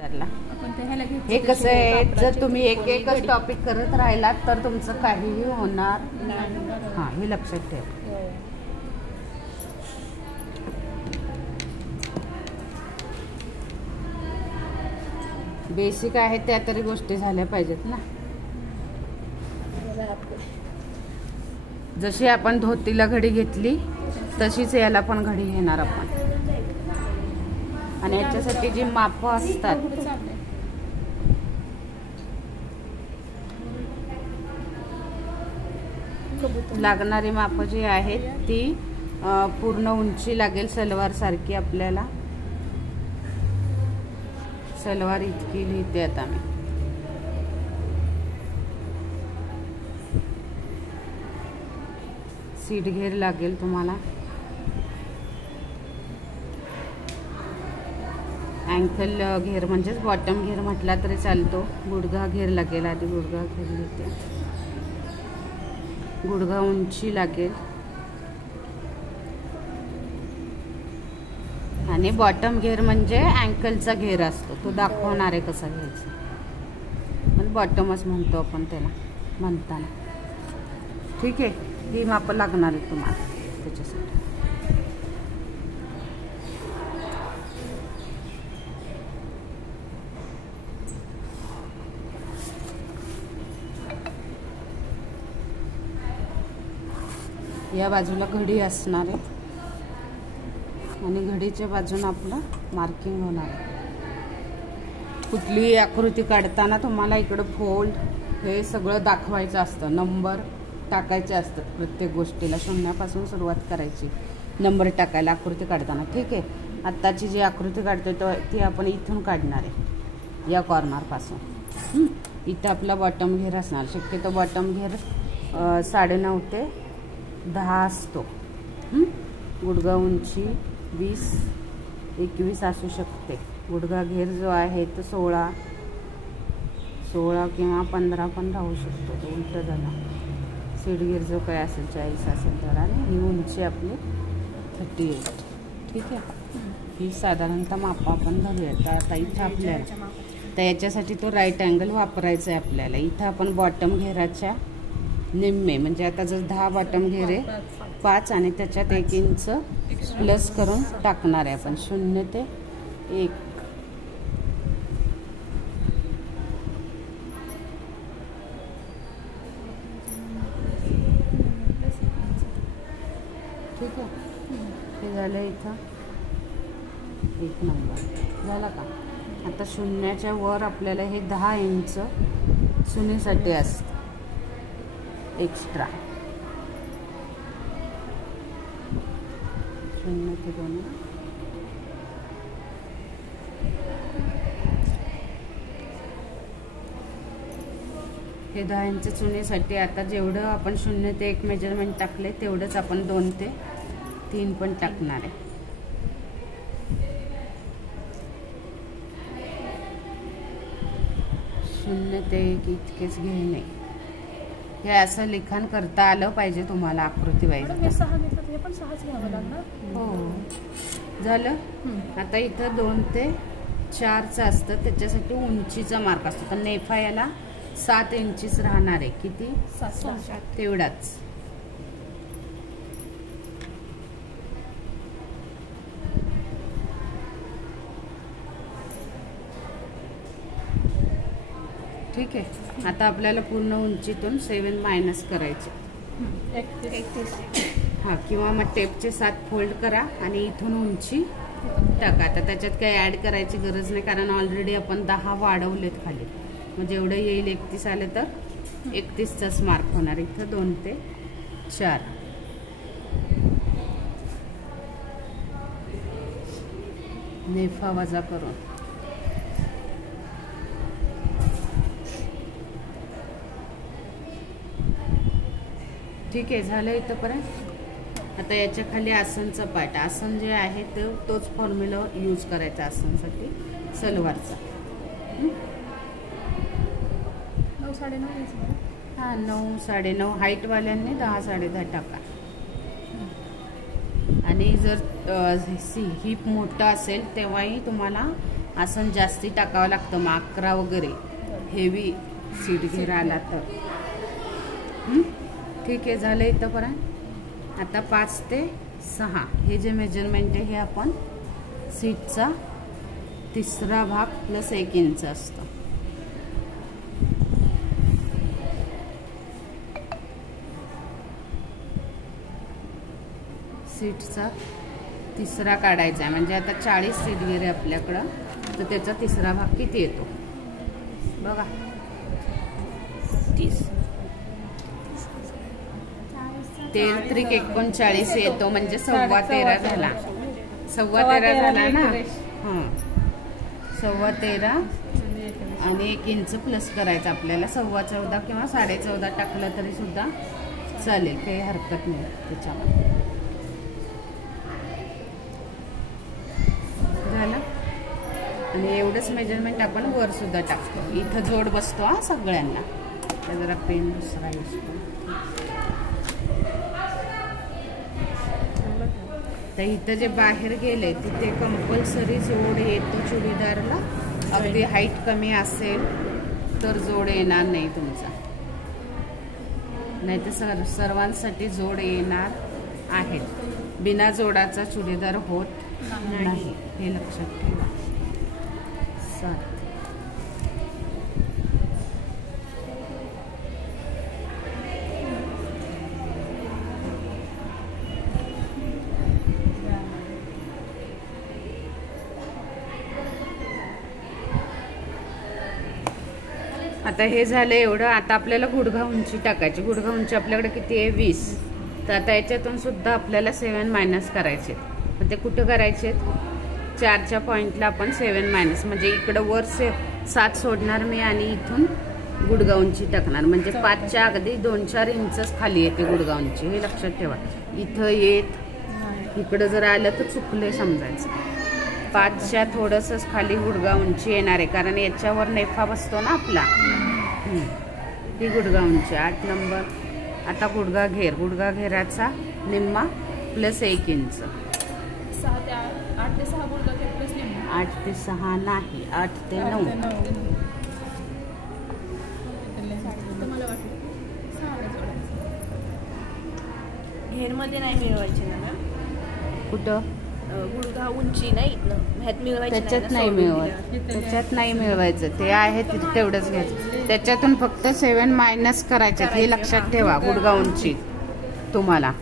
हे कसं आहे, जर तुम्ही एक एकच टॉपिक करत राहिलात तर तुमचं काहीही होणार नाही. हां, हे लक्षात ठेवा. बेसिक आहे त्या तरी गोष्टी झाल्या पाहिजेत ना. जशी आपण धोतीला घडी घेतली तशीच याला पण घडी घेणार आपण. आणि याच्यासाठी जी माप असतात लागणारी माप जी आहेत ती पूर्ण उंची लागेल सलवार सारखी. आपल्याला सलवार इतकी लिहिते आता मी. सीट घेर लागेल तुम्हाला. अँकल घेर म्हणजेच बॉटम घेर म्हटला तरी चालतो. गुडघा घेर लागेल. आधी गुडघा घेर लिहिते. गुडघा उंची लागेल. आणि बॉटम घेर म्हणजे अँकलचा घेर असतो, तो दाखवणार आहे कसा घ्यायचा. पण बॉटमच म्हणतो आपण त्याला म्हणताना. ठीक आहे, ही माप लागणार आहे तुम्हाला त्याच्यासाठी. या बाजूला घडी असणार आहे आणि घडीच्या बाजूने आपलं मार्किंग होणार आहे. कुठलीही आकृती काढताना तुम्हाला इकडं फोल्ड हे सगळं दाखवायचं असतं. नंबर टाकायचे असतात प्रत्येक गोष्टीला. शून्यापासून सुरुवात करायची नंबर टाकायला आकृती काढताना. ठीक आहे, आत्ताची जी आकृती काढते ती आपण इथून काढणार आहे, या कॉर्नरपासून. इथं आपला बॉटम घेर असणार. शक्यतो बॉटम घेर 9.5 ते 10 असतो. गुडघा उंची 20-21 असू शकते. गुडघा घेर जो आहे तो 16 किंवा 15 पण राहू शकतो. तो उलट झाला. सीट घेर जो काय असेल 40 असेल तर. आणि ही उंची आपली 38. ठीक आहे, ही साधारणतः माप आपण धरूया. तर आता इथं आपल्याला तर याच्यासाठी तो राईट अँगल वापरायचा आहे आपल्याला. इथं आपण बॉटम घेराच्या निम्मे म्हणजे आता जर 10 बॉटम घेरे 5 आणि त्याच्यात 1 इंच प्लस करून टाकणार आहे आपण. 0 ते 1. ठीक आहे, हे झालं. इथं 1 नंबर झाला का. आता शून्याच्या वर आपल्याला हे 10 इंच सुनेसाठी असतं एक्स्ट्रा. 0 ते 2. हे 10 इंच चुनीसाठी आता जेवढं आपण 0 ते 1 मेजरमेंट टाकले तेवढंच आपण 2 ते 3 पण टाकणार आहे. शून्य ते 1 इतकेच घेणे. हे असं लिखाण करता आलं पाहिजे तुम्हाला आकृती वाईज. हो, झालं. आता इथं 2 ते 4चं असतं, त्याच्यासाठी उंचीचा मार्क असतो. तर नेफा याला 7 इंचीच राहणार आहे. किती? 7 तेवढाच. ठीक आहे, आता आपल्याला पूर्ण उंचीतून 7 मायनस करायचे. 31. हां, किंवा मग टेपचे 7 फोल्ड करा आणि इथून उंची टाका. आता त्याच्यात काही ॲड करायची गरज नाही कारण ऑलरेडी आपण 10 वाढवलेत खाली. मग जेवढं येईल 31 आलं तर 31चाच मार्क होणार. इथं 2 ते 4. नेफा वजा करून. ठीक आहे, झालं इथंपर्यंत. आता याच्या खाली आसनचा पार्ट. आसन जे आहे तोच फॉर्म्युला यूज करायचा आसनसाठी सलवारचा. 9 साडेनऊ. हां, 9 साडेनऊ. हाईटवाल्यांनी 10 साडेदहा टाका. आणि जर हिप मोठा असेल तेव्हाही तुम्हाला आसन जास्ती टाकावं लागतं, मग 11 वगैरे हेवी सीट घेर आला तर. ठीक आहे, झालं इथंपर्यंत. आता 5 ते 6 हे जे मेजरमेंट आहे हे आपण सीटचा 3रा भाग प्लस 1 इंच असतं. सीटचा 3रा काढायचा आहे. म्हणजे आता 40 सीट गेले आपल्याकडं, तर त्याचा 3रा भाग किती येतो बघा. 30 39 येतो, म्हणजे 13.25 झाला. 13.25 झाला ना. हां, 13.25 आणि 1 इंच प्लस करायचं आपल्याला. 14.25 किंवा 14.5 टाकलं तरी सुद्धा चालेल, काही हरकत नाही त्याच्यामध्ये. झालं. आणि एवढंच मेजरमेंट आपण वर सुद्धा टाकतो. इथं जोड बसतो हा सगळ्यांना. त्या जरा पेन दुसरा असतो. तर इथं जे बाहेर गेले तिथे कंपल्सरी जोड येतो चुडीदारला. अगदी हाईट कमी असेल तर जोड येणार नाही तुमचा, नाही तर सर्वांसाठी जोड येणार आहेत. बिना जोडाचा चुडीदार होत नाही, हे लक्षात ठेवा. 7 आता हे झालं एवढं. आता आपल्याला गुडघा उंची टाकायची. गुडघा उंची आपल्याकडे किती आहे 20. तर आता याच्यातून सुद्धा आपल्याला 7 मायनस करायचे. पण ते कुठं करायचे? 4च्या पॉईंटला आपण 7 मायनस, म्हणजे इकडं वर 7 सोडणार मी आणि इथून गुडघा उंची टाकणार. म्हणजे 5च्या अगदी 2-4 इंचच खाली येते गुडघा उंची, हे लक्षात ठेवा. इथं येत इकडं जर आलं तर चुकले समजायचं. 5च्या थोडंसंच खाली गुडघा उंची येणार आहे, कारण याच्यावर नेफा बसतो ना आपला. ही गुडघा उंची 8 नंबर. आता गुडघा घेर, गुडघा घेराचा निम्मा प्लस 1 इंच. 8 ते 6 गुडघा घेर प्लस निम्मा. 8 ते 6 नाही, 8 ते 9. मला वाटलं 6 घेर मध्ये नाही मिळवायचे ना कुठं गुडघा उंची नाही त्याच्यात नाही मिळवायचं. त्याच्यात नाही मिळवायचं, ते आहे तेवढंच घ्यायचं. त्याच्यातून फक्त 7 मायनस करायचे, हे लक्षात ठेवा. गुडघा उंची तुम्हाला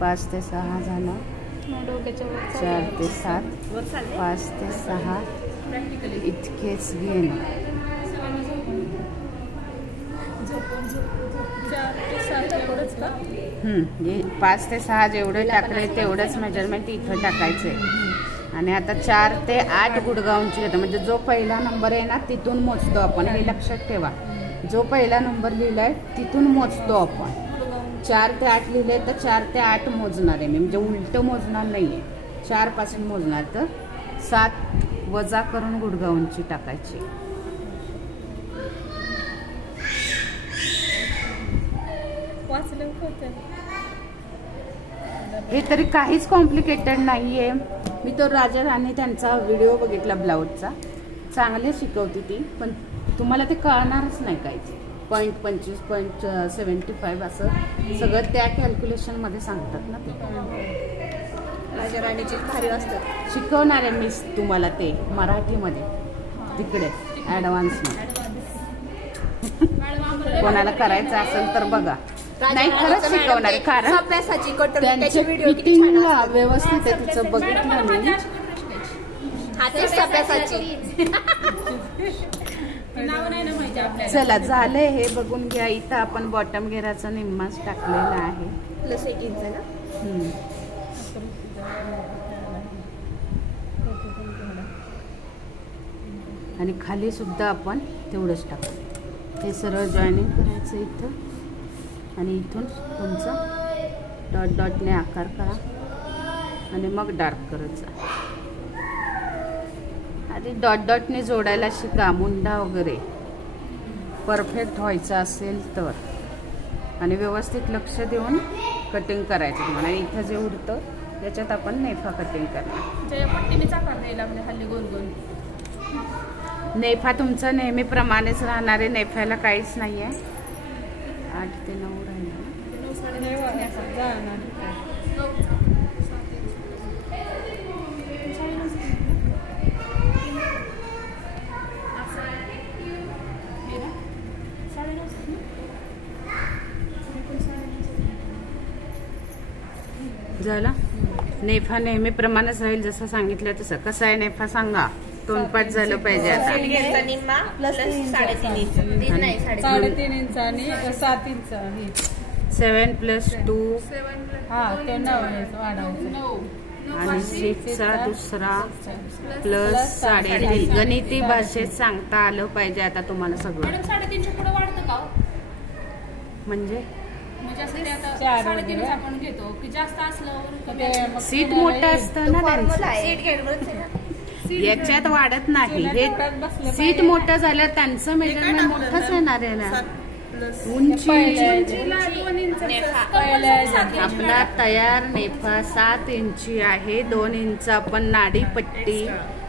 5 ते 6 झाला. 4 ते 7, 5 ते 6 इतकेच घेणं. 5 ते 6 जेवढे टाकले तेवढंच मेजरमेंट इथं टाकायचंय. आणि आता 4 ते 8 गुडघा उंची घेतो, म्हणजे जो पहिला नंबर आहे ना तिथून मोजतो आपण, हे लक्षात ठेवा. जो पहिला नंबर लिहिलाय तिथून मोजतो आपण. 4 ते 8 लिहिले तर 4 ते 8 मोजणार आहे मी, म्हणजे उलट मोजणार नाहीये. 4 पासून मोजणार, तर 7 वजा करून गुडघा उंची टाकायची. हे तरी काहीच कॉम्प्लिकेटेड नाहीये. मी तो राजा राणी त्यांचा व्हिडिओ बघितला ब्लाऊजचा, चांगले शिकवते ती, पण तुम्हाला ते कळणारच नाही काहीच. 0.25, 0.75 असं सगळं त्या कॅल्क्युलेशन मध्ये सांगतात ना ते. राजा राणीचे भारी असतात. शिकवणार आहे मी तुम्हाला ते मराठीमध्ये, तिकडे ऍडव्हान्स मध्ये. कोणाला करायचं असेल तर बघा. नाही, खरंच शिकवणार, कारण त्यांचे फिटिंगला व्यवस्थित आहे. तिचं बघितलं मी. चला झालंय हे बघून घ्या. इथं आपण बॉटम घेराचा निम्माच टाकलेला आहे, प्लस 1 इंच ना. आणि खाली सुद्धा आपण तेवढंच टाकू. हे सरळ जॉईनिंग करायचं इथं, आणि इथून तुमचा डॉट डॉटने आकार करा आणि मग डार्क करायचा. आधी डॉट डॉटने जोडायला शिका. मुंडा वगैरे परफेक्ट व्हायचा असेल तर, आणि व्यवस्थित लक्ष देऊन कटिंग करायचं तुम्हाला. इथं जे उडतं याच्यात आपण नेफा कटिंग करणार. जे पट्टीने आकार द्यायला लागले हल्ली गोल गोल. नेफा तुमचा नेहमीप्रमाणेच राहणार आहे. नेफ्याला काहीच नाही आहे. 8 ते 9 राहील. झाला. नेफा नेहमीप्रमाणेच राहील जसं सांगितलं तसं. कसं आहे नेफा सांगा. 2-5 झालं पाहिजे आता. सीट घेरचा निम्मा प्लस 3.5 इंच. नाही 3.5 इंच आणि 7 इंच. 7 + 2 हा ते 9 वाढवायचं. आणि 6चा दुसरा प्लस 3.5. गणिती भाषेत सांगता आलं पाहिजे आता तुम्हाला सगळं. मॅडम 3.5च्या पुढे वाढतं का? म्हणजे असं ते आता 3.5 आपण घेतो की जास्त असलं सीट मोठं असतं ना त्यांचं. सीट घेरवरच आहे ना. याच्यात वाढत नाही. हे सीट मोठं झालं त्यांचं मेजरमेंट मोठंच येणार आहे ना. उंची आपला तयार नेफा 7 इंची आहे. 2 इंच आपण नाडी पट्टी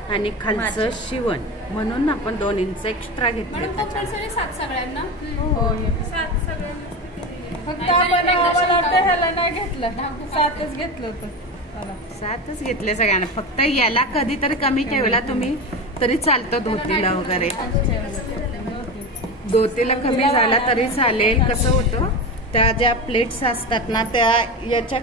आणि खालचं शिवण म्हणून आपण 2 इंच एक्स्ट्रा घेतले. कंपल्सरी 7 सगळ्यांना. हो 7 सगळ्यांना. फक्त आपण ह्याला नाही घेतलं. 7च घेतलं होतं. 7च घेतले सगळ्यांना. फक्त याला कधीतरी कमी ठेवला तुम्ही तरी चालतं. धोतीला वगैरे धोतीला कमी झाला तरी चालेल. कसं होतं त्या ज्या प्लेट्स असतात ना त्या याच्या